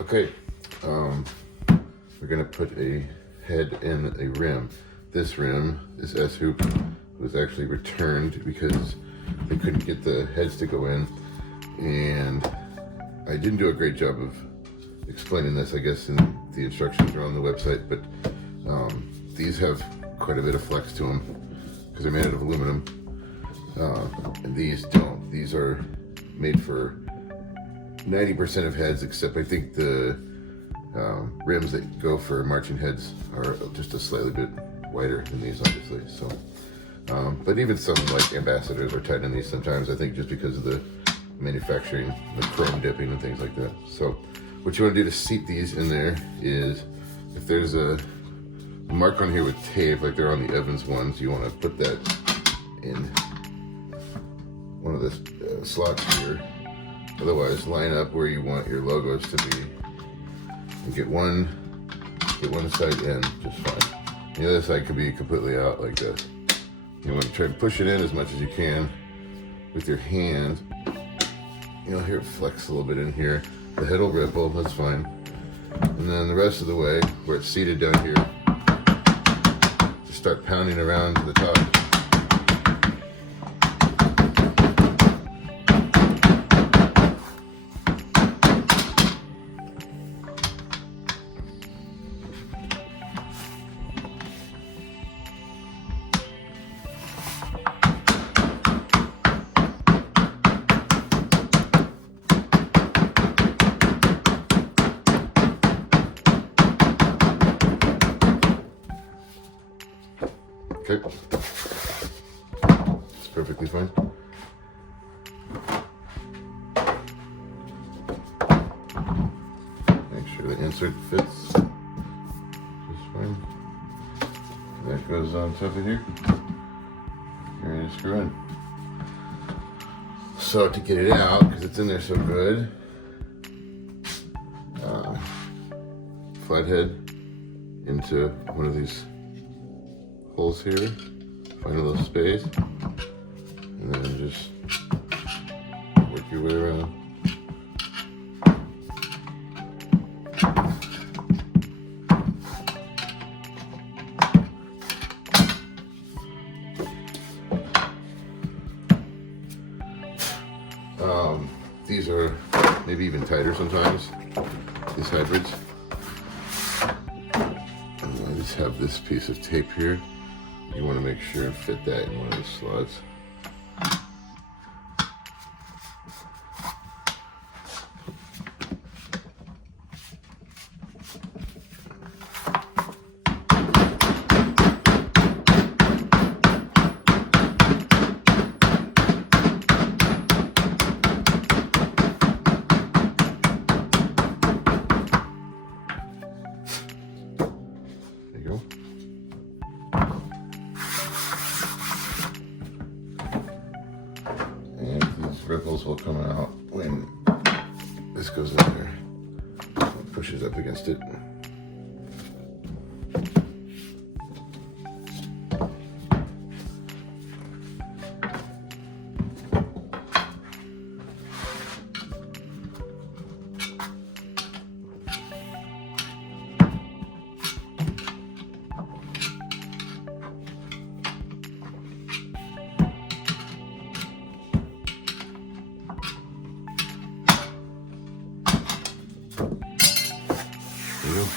Okay, we're gonna put a head in a rim. This rim, this S-hoop, was actually returned because they couldn't get the heads to go in, and I didn't do a great job of explaining this, I guess, in the instructions are on the website, but these have quite a bit of flex to them because they're made out of aluminum, and these don't. These are made for 90% of heads, except I think the rims that go for marching heads are just a slightly bit wider than these, obviously. So, but even some like ambassadors are tight in these sometimes, I think, just because of the manufacturing, the chrome dipping and things like that. So what you want to do to seat these in there is, if there's a mark on here with tape, like they're on the Evans ones, you want to put that in one of the slots here. Otherwise, line up where you want your logos to be and get one side in just fine. The other side could be completely out like this. You want to try to push it in as much as you can with your hand. You'll hear it flex a little bit in here. The head will ripple, that's fine. And then the rest of the way, where it's seated down here, just start pounding around to the top. Okay, it's perfectly fine. Make sure the insert fits just fine. And that goes on top of here. You're ready to screw in. So to get it out, because it's in there so good, flathead into one of these holes here, find a little space, and then just work your way around. These are maybe even tighter sometimes, these hybrids. And I just have this piece of tape here. You want to make sure and fit that in one of the slots. There you go. Ripples will come out when this goes in there. It pushes up against it. There you go.